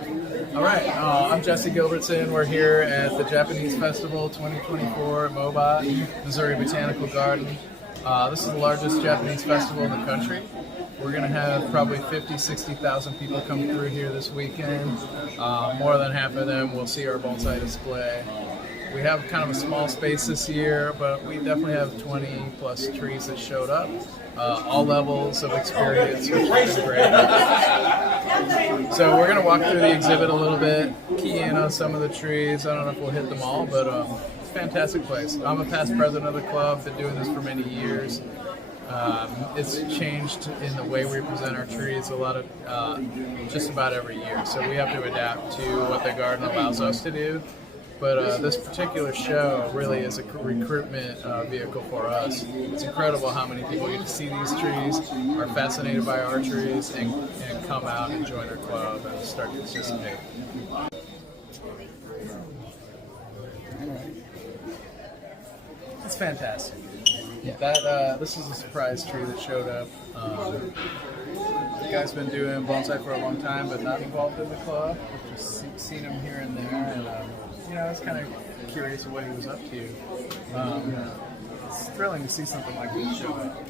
All right, I'm Jessie Gilbertson. We're here at the Japanese Festival 2024 at MoBOT, Missouri Botanical Garden. This is the largest Japanese festival in the country. We're going to have probably 60,000 people come through here this weekend. More than half of them will see our bonsai display. We have kind of a small space this year, but we definitely have 20 plus trees that showed up. All levels of experience, which has been great. So we're going to walk through the exhibit a little bit, key in on some of the trees. I don't know if we'll hit them all, but it's a fantastic place. I'm a past president of the club, been doing this for many years. It's changed in the way we present our trees a lot of, just about every year. So we have to adapt to what the garden allows us to do. But this particular show really is a recruitment vehicle for us. It's incredible how many people get to see these trees, are fascinated by our trees, and come out and join our club and start to participate. It's fantastic. Yeah. This is a surprise tree that showed up. The guy's been doing bonsai for a long time, but not involved in the club. I've just seen him here and there, and I was kind of curious of what he was up to. It's thrilling to see something like this show up.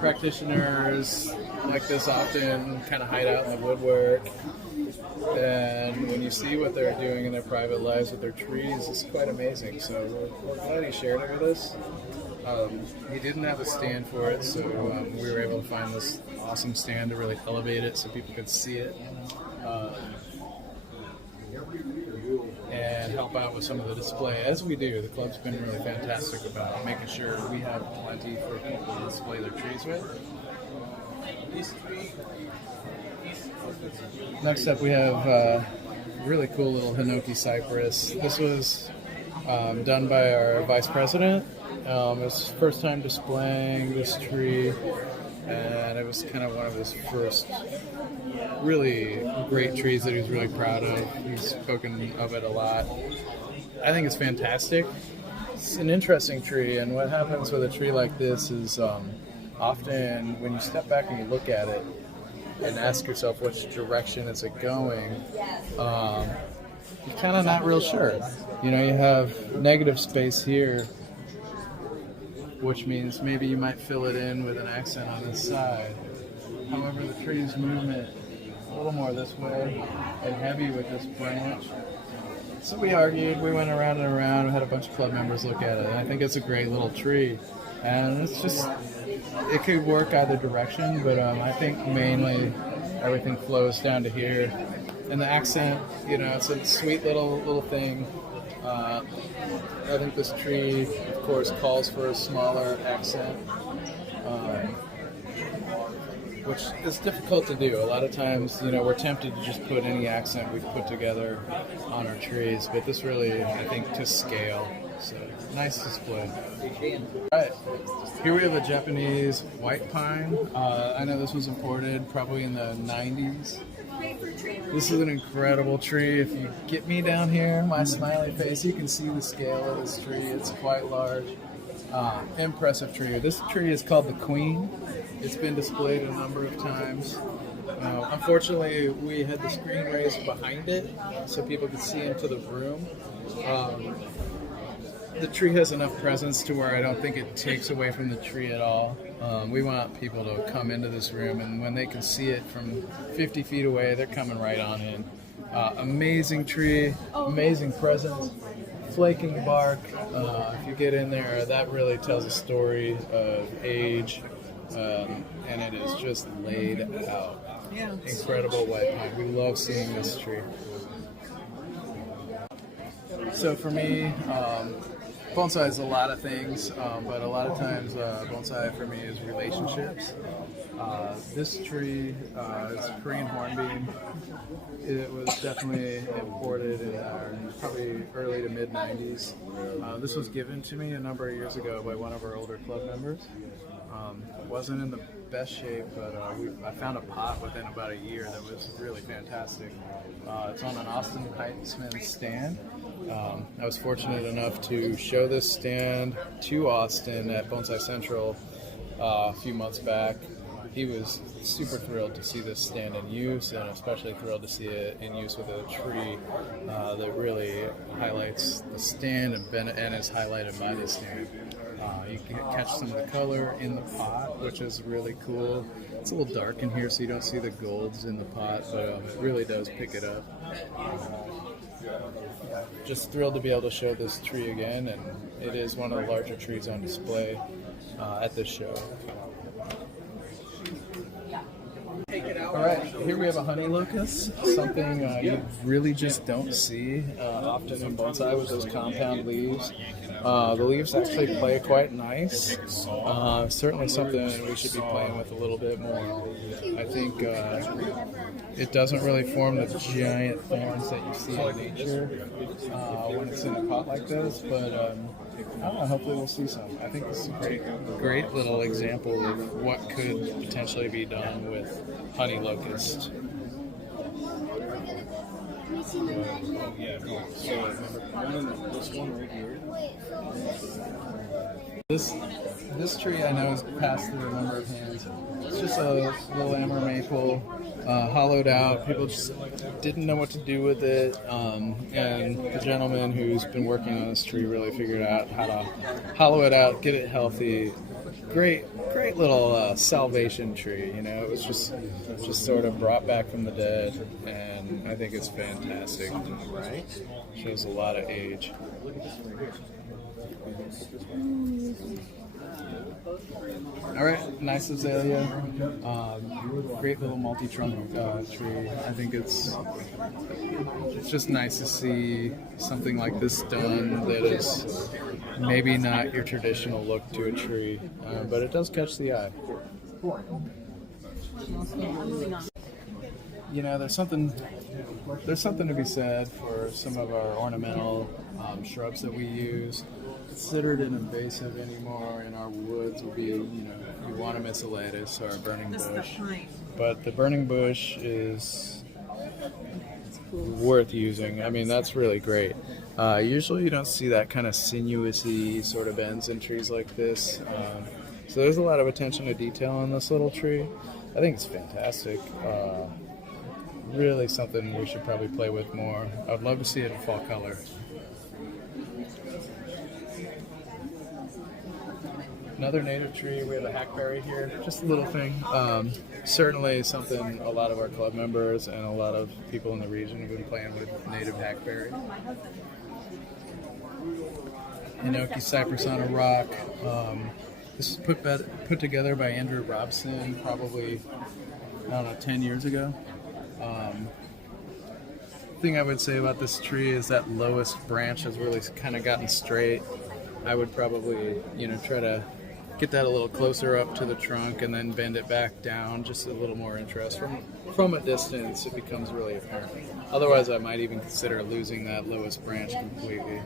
Practitioners like this often kind of hide out in the woodwork, and when you see what they're doing in their private lives with their trees, it's quite amazing. So we're glad he shared it with us. He didn't have a stand for it, so we were able to find this awesome stand to really elevate it so people could see it. And help out with some of the display, as we do. The club's been really fantastic about making sure we have plenty for people to display their trees with. Next up we have a really cool little Hinoki cypress. This was done by our vice president. It was his first time displaying this tree, and it was kind of one of his first really great trees that he was really proud of. He's spoken of it a lot. I think it's fantastic. It's an interesting tree, and what happens with a tree like this is often when you step back and you look at it and ask yourself which direction is it going, you're kind of not real sure. You have negative space here, which means maybe you might fill it in with an accent on this side. However, the tree's movement a little more this way and heavy with this branch. So we argued, we went around and around, we had a bunch of club members look at it, and I think it's a great little tree. And it's just, it could work either direction, but I think mainly everything flows down to here. And the accent, it's a sweet little thing. I think this tree, of course, calls for a smaller accent, which is difficult to do. A lot of times, we're tempted to just put any accent we've put together on our trees, but this really, I think, to scale. So, nice display. Alright, here we have a Japanese white pine. I know this was imported probably in the 90s. This is an incredible tree. If you get me down here, my smiley face, you can see the scale of this tree. It's quite large. Impressive tree. This tree is called the Queen. It's been displayed a number of times. Unfortunately, we had the screen raised behind it so people could see into the room. The tree has enough presence to where I don't think it takes away from the tree at all. We want people to come into this room, and when they can see it from 50 feet away, they're coming right on in. Amazing tree, amazing presence, flaking bark. If you get in there, that really tells a story of age, and it is just laid out. Yeah. Incredible white pine. We love seeing this tree. So for me, bonsai is a lot of things, but a lot of times bonsai for me is relationships. This tree is Korean Hornbeam. It was definitely imported in probably early to mid 90s. This was given to me a number of years ago by one of our older club members. It wasn't in the best shape, but I found a pot within about a year that was really fantastic. It's on an Austin Heitzman stand. I was fortunate enough to show this stand to Austin at Bonsai Central a few months back. he was super thrilled to see this stand in use, and especially thrilled to see it in use with a tree that really highlights the stand and is highlighted by the stand. You can catch some of the color in the pot, which is really cool. It's a little dark in here, so you don't see the golds in the pot, but it really does pick it up. Just thrilled to be able to show this tree again, and it is one of the larger trees on display at this show. Alright, here we have a honey locust, something you really just don't see often in bonsai with those compound leaves. The leaves actually play quite nice. Certainly something we should be playing with a little bit more. I think it doesn't really form the giant thorns that you see in nature when it's in a pot like this, but I don't know, hopefully we'll see some. I think this is a great little example of what could potentially be done with honey locust. This tree I know has passed through a number of hands. It's just a little Ammer Maple, hollowed out. People just didn't know what to do with it, and the gentleman who's been working on this tree really figured out how to hollow it out, get it healthy. Great little salvation tree. You know, it was just sort of brought back from the dead, and I think it's fantastic. Shows a lot of age. All right, nice azalea. Great little multi-trunk tree. I think it's just nice to see something like this done that is maybe not your traditional look to a tree, but it does catch the eye. You know, there's something to be said for some of our ornamental shrubs that we use. Considered an invasive anymore in our woods would be, you know, Euonymus elatus or burning bush. But the burning bush is worth using. I mean, that's really great. Usually you don't see that kind of sinuousy sort of ends in trees like this. So there's a lot of attention to detail on this little tree. I think it's fantastic. Really something we should probably play with more. I'd love to see it in fall color. Another native tree, we have a hackberry here, just a little thing. Certainly something a lot of our club members and a lot of people in the region have been playing with native hackberry. Hinoki cypress on a rock. This was put together by Andrew Robson probably, I don't know, 10 years ago. Thing I would say about this tree is that lowest branch has really kind of gotten straight. I would probably, you know, try to get that a little closer up to the trunk and then bend it back down, just a little more interest. From a distance, it becomes really apparent. Otherwise, I might even consider losing that lowest branch completely.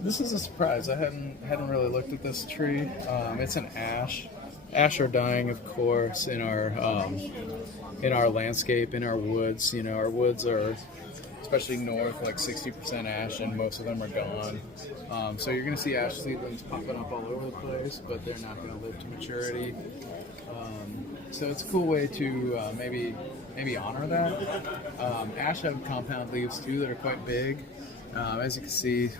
This is a surprise. I hadn't really looked at this tree. It's an ash. Ash are dying, of course, in our landscape, in our woods. You know, our woods are, especially north, like 60% ash, and most of them are gone. So you're going to see ash seedlings popping up all over the place, but they're not going to live to maturity. So it's a cool way to maybe honor that. Ash have compound leaves too that are quite big. As you can see,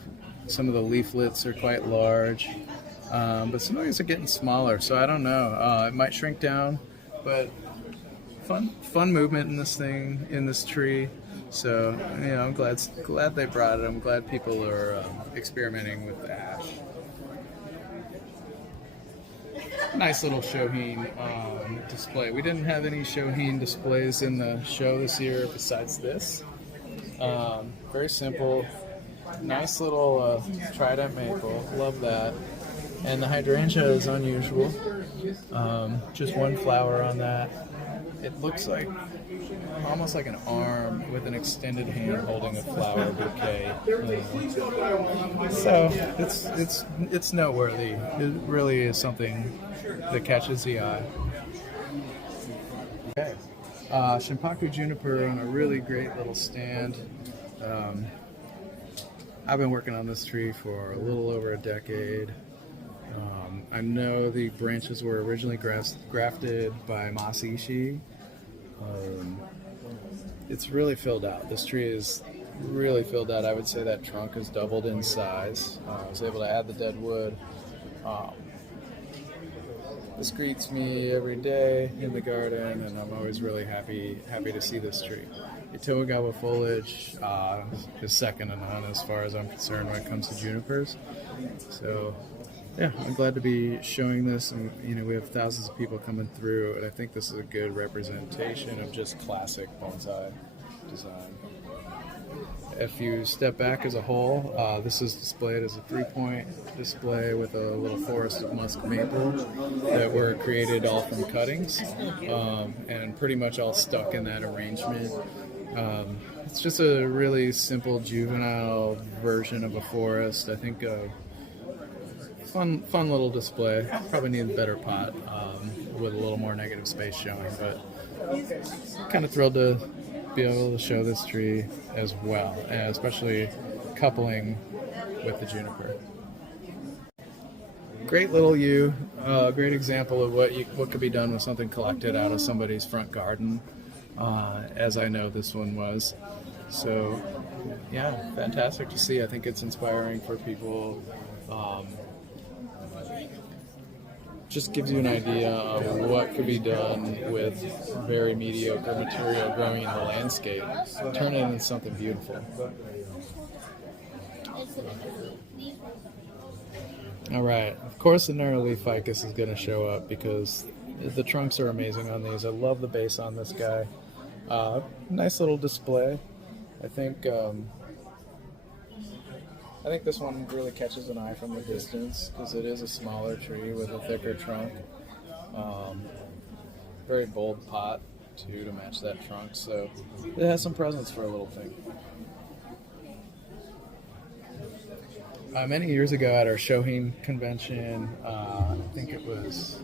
some of the leaflets are quite large, but some of these are getting smaller. So I don't know. It might shrink down, but fun movement in this thing, in this tree. So, you know, I'm glad they brought it. I'm glad people are experimenting with the ash. Nice little Shohin display. We didn't have any Shohin displays in the show this year besides this. Very simple. Nice little trident maple. Love that. And the hydrangea is unusual. Just one flower on that. It looks like almost like an arm with an extended hand holding a flower bouquet. So it's noteworthy. It really is something that catches the eye. Okay, Shaku Juniper on a really great little stand. I've been working on this tree for a little over a decade. I know the branches were originally grafted by Masishi. It's really filled out. This tree is really filled out. I would say that trunk has doubled in size. I was able to add the dead wood. This greets me every day in the garden, and I'm always really happy to see this tree. The Toagawa foliage is second to none as far as I'm concerned when it comes to junipers. So yeah, I'm glad to be showing this, and we have thousands of people coming through, and I think this is a good representation of just classic bonsai design. If you step back as a whole, this is displayed as a 3-point display with a little forest of musk maple that were created all from cuttings, and pretty much all stuck in that arrangement. It's just a really simple juvenile version of a forest. I think fun little display. Probably need a better pot with a little more negative space showing, but kind of thrilled to be able to show this tree as well, and especially coupling with the juniper. Great little yew, great example of what could be done with something collected out of somebody's front garden, as I know this one was. So yeah, fantastic to see. I think it's inspiring for people. Just gives you an idea of what could be done with very mediocre material growing in the landscape. Turn it into something beautiful. Alright, of course the narrow-leaf ficus is going to show up because the trunks are amazing on these. I love the base on this guy. Nice little display. I think this one really catches an eye from the distance because it is a smaller tree with a thicker trunk. Very bold pot too to match that trunk, so it has some presence for a little thing. Many years ago at our Shohin convention, I think it was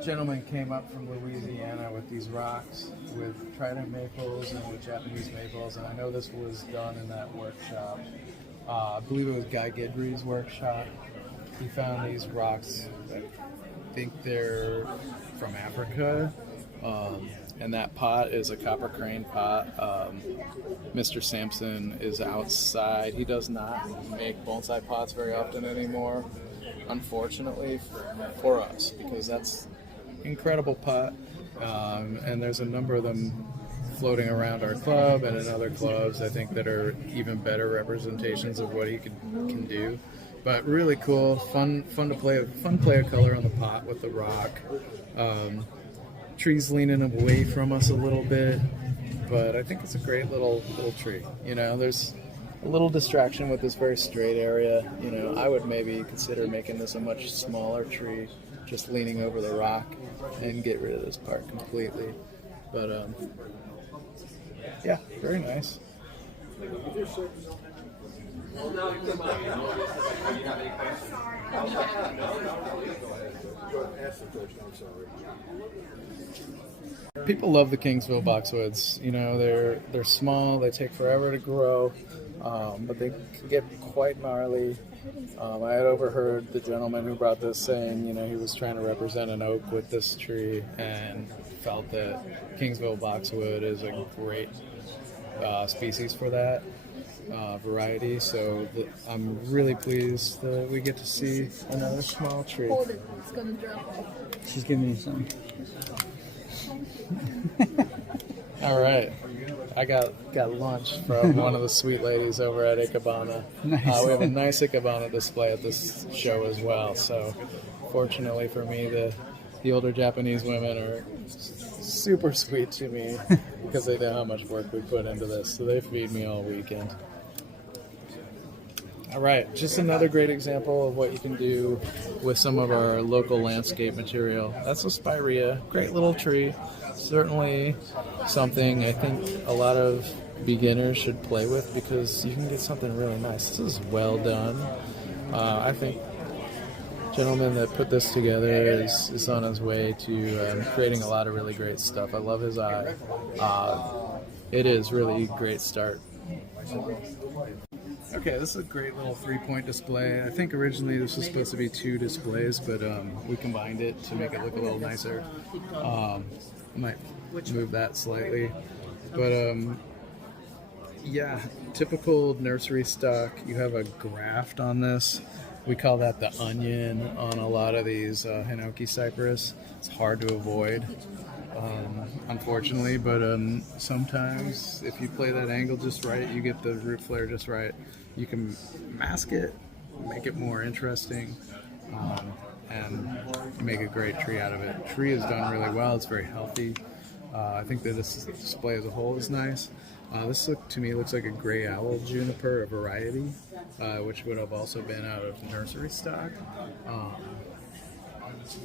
a gentleman came up from Louisiana with these rocks with trident maples and with Japanese maples, and I know this was done in that workshop. I believe it was Guy Guidry's workshop. He found these rocks, I think they're from Africa, and that pot is a copper crane pot. Mr. Sampson is outside. He does not make bonsai pots very often anymore, unfortunately for us, because that's incredible pot, and there's a number of them floating around our club and in other clubs, I think, that are even better representations of what he can do. But really cool, fun to play of color on the pot with the rock. Trees leaning away from us a little bit, but I think it's a great little tree. There's a little distraction with this very straight area. I would maybe consider making this a much smaller tree, just leaning over the rock, and get rid of this part completely. But yeah, very nice. People love the Kingsville boxwoods. They're small, they take forever to grow, but they can get quite gnarly. I had overheard the gentleman who brought this saying, he was trying to represent an oak with this tree and felt that Kingsville boxwood is a great species for that variety. So I'm really pleased that we get to see another small tree. Hold it, it's gonna drop off. She's giving me some. All right. I got lunch from one of the sweet ladies over at Ikebana. Nice. We have a nice Ikebana display at this show as well. So, fortunately for me, the older Japanese women are super sweet to me because they know how much work we put into this. So they feed me all weekend. All right, just another great example of what you can do with some of our local landscape material. That's a spirea, great little tree. Certainly something I think a lot of beginners should play with because you can get something really nice. This is well done. I think the gentleman that put this together is on his way to creating a lot of really great stuff. I love his eye. It is really a great start. Okay, this is a great little 3-point display. I think originally this was supposed to be 2 displays, but we combined it to make it look a little nicer. Might move that slightly. But yeah, typical nursery stock. You have a graft on this. We call that the onion on a lot of these Hinoki cypress. It's hard to avoid, unfortunately, but sometimes if you play that angle just right, you get the root flare just right, you can mask it, make it more interesting, and make a great tree out of it. The tree is done really well. It's very healthy. I think that this display as a whole is nice. This to me looks like a gray owl juniper, a variety, which would have also been out of nursery stock.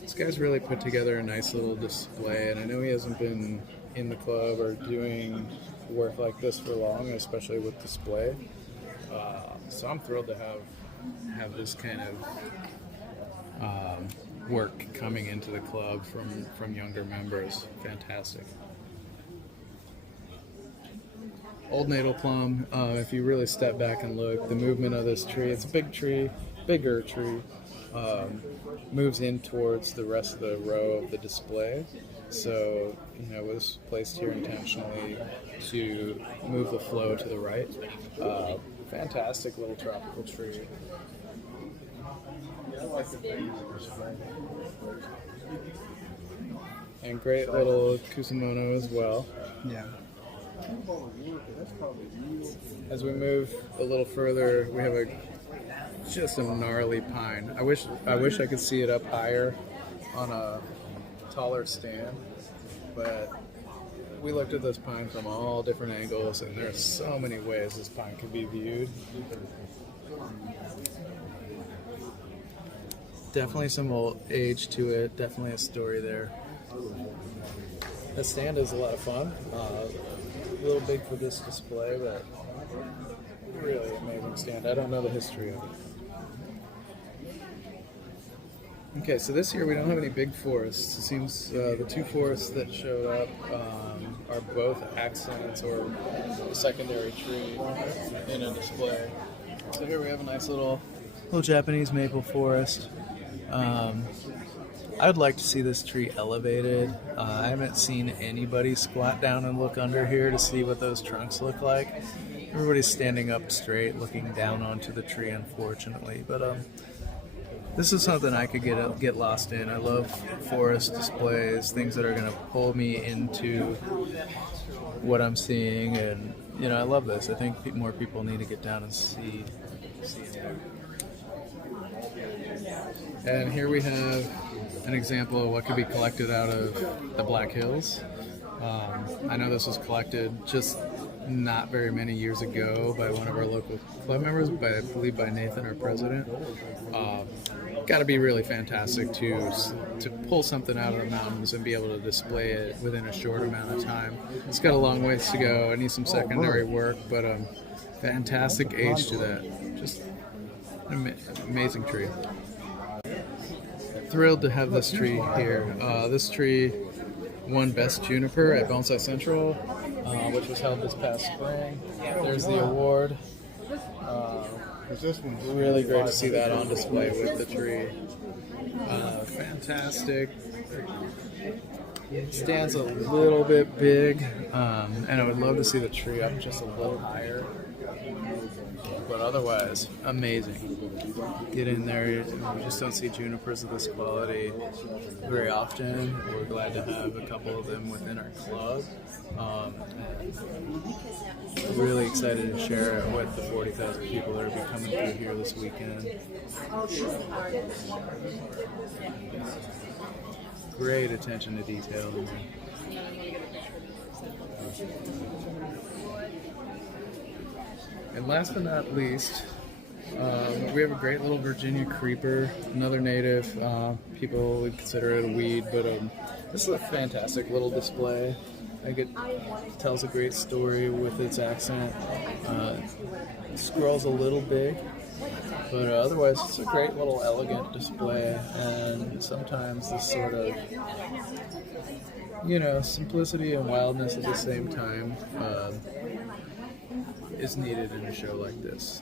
This guy's really put together a nice little display, and I know he hasn't been in the club or doing work like this for long, especially with display. So I'm thrilled to have this kind of work coming into the club from younger members. Fantastic. Old natal plum. If you really step back and look, the movement of this tree, it's a big tree, bigger tree, moves in towards the rest of the row of the display. So, it was placed here intentionally to move the flow to the right. Fantastic little tropical tree. And great little kusamono as well. Yeah. As we move a little further, we have just a gnarly pine. I wish I could see it up higher on a taller stand, but we looked at this pine from all different angles, and there's so many ways this pine could be viewed. Definitely some old age to it, definitely a story there. The stand is a lot of fun. A little big for this display, but really amazing stand. I don't know the history of it. Okay, so this year we don't have any big forests. It seems the 2 forests that showed up are both accents or a secondary tree in a display. So here we have a nice little Japanese maple forest. I would like to see this tree elevated. I haven't seen anybody squat down and look under here to see what those trunks look like. Everybody's standing up straight, looking down onto the tree, unfortunately. But this is something I could get lost in. I love forest displays, things that are going to pull me into what I'm seeing, and I love this. I think more people need to get down and see it. And here we have an example of what could be collected out of the Black Hills. I know this was collected just not very many years ago by one of our local club members, I believe by Nathan, our president. Got to be really fantastic to pull something out of the mountains and be able to display it within a short amount of time. It's got a long ways to go. I need some secondary work, but fantastic age to that. Just an amazing tree. Thrilled to have this tree here. This tree won Best Juniper at Bonsai Central, which was held this past spring. There's the award. Really great to see that on display with the tree. Fantastic. It stands a little bit big, and I would love to see the tree up just a little higher. But otherwise, amazing. Get in there. We just don't see junipers of this quality very often. We're glad to have a couple of them within our club. Really excited to share it with the 40,000 people that will be coming through here this weekend. Great attention to detail. And last but not least, we have a great little Virginia creeper, another native. People would consider it a weed, but this is a fantastic little display. I think it tells a great story with its accent. Scroll's a little big, but otherwise it's a great little elegant display, and sometimes this sort of, simplicity and wildness at the same time is needed in a show like this.